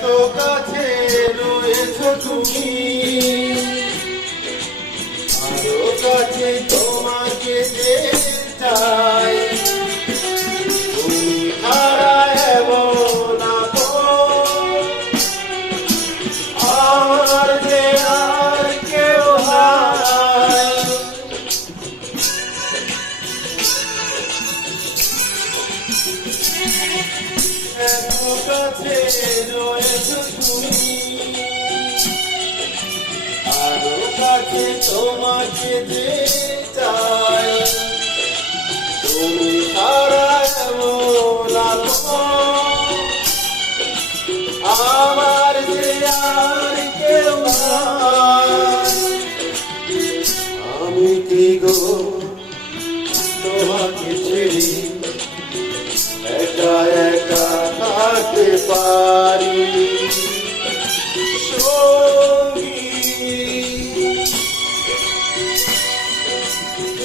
এত কাছে রয়েছো তুমি, আরো কাছে তোমাকে যে চাই, তুমি ছাড়া এমন আপন আমার যে আর কেউ নাই। এত কাছে রয়েছো তুমি, আরো কাছে তোমাকে যে চাই, তুমি ছাড়া এমন আপন আমার যে আর কেউ নাই। আমি কি গো তোমাকে ছেড়ে একা একা থাকতে পারি, সঙ্গী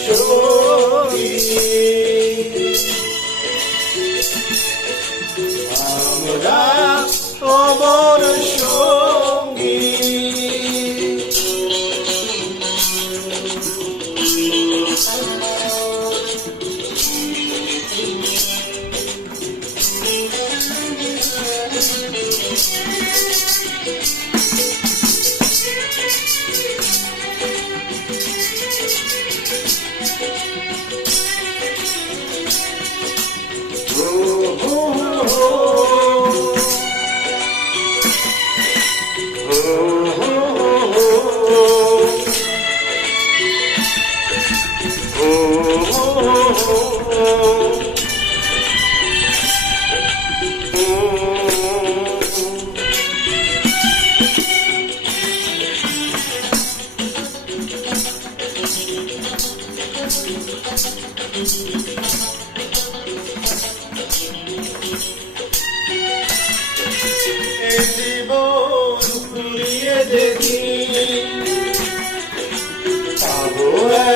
সঙ্গী আমরা অমর সঙ্গী। জীবন ফুলিয়ে দেখি পাবো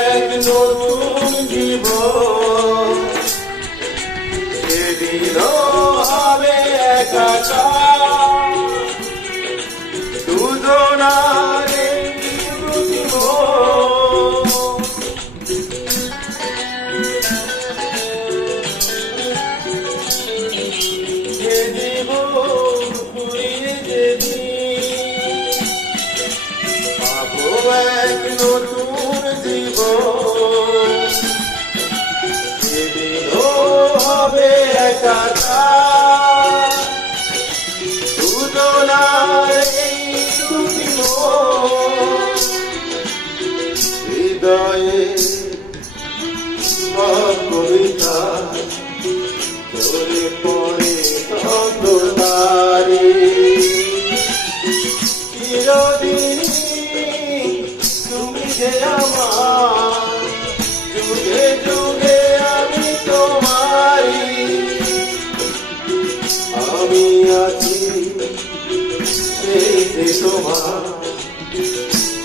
এক নতুন জীবন, সেদিন হবে একাকার দুজনার এক নতুন জীবন, সেদিন হবে একাকার দুজনার এই দুটি মন। হৃদয়ে সব কবিতা ঝরে পড়ে তন্দ্রারে, চিরদিন তুমি যে আমার, যুগে যুগে আমি তোমারি, আমি আছি সেই যে তোমার,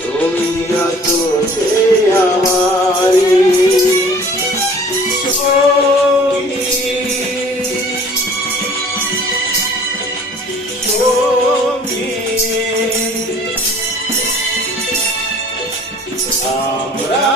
তুমি আছো সে আমারি সঙ্গী সঙ্গী। আমরা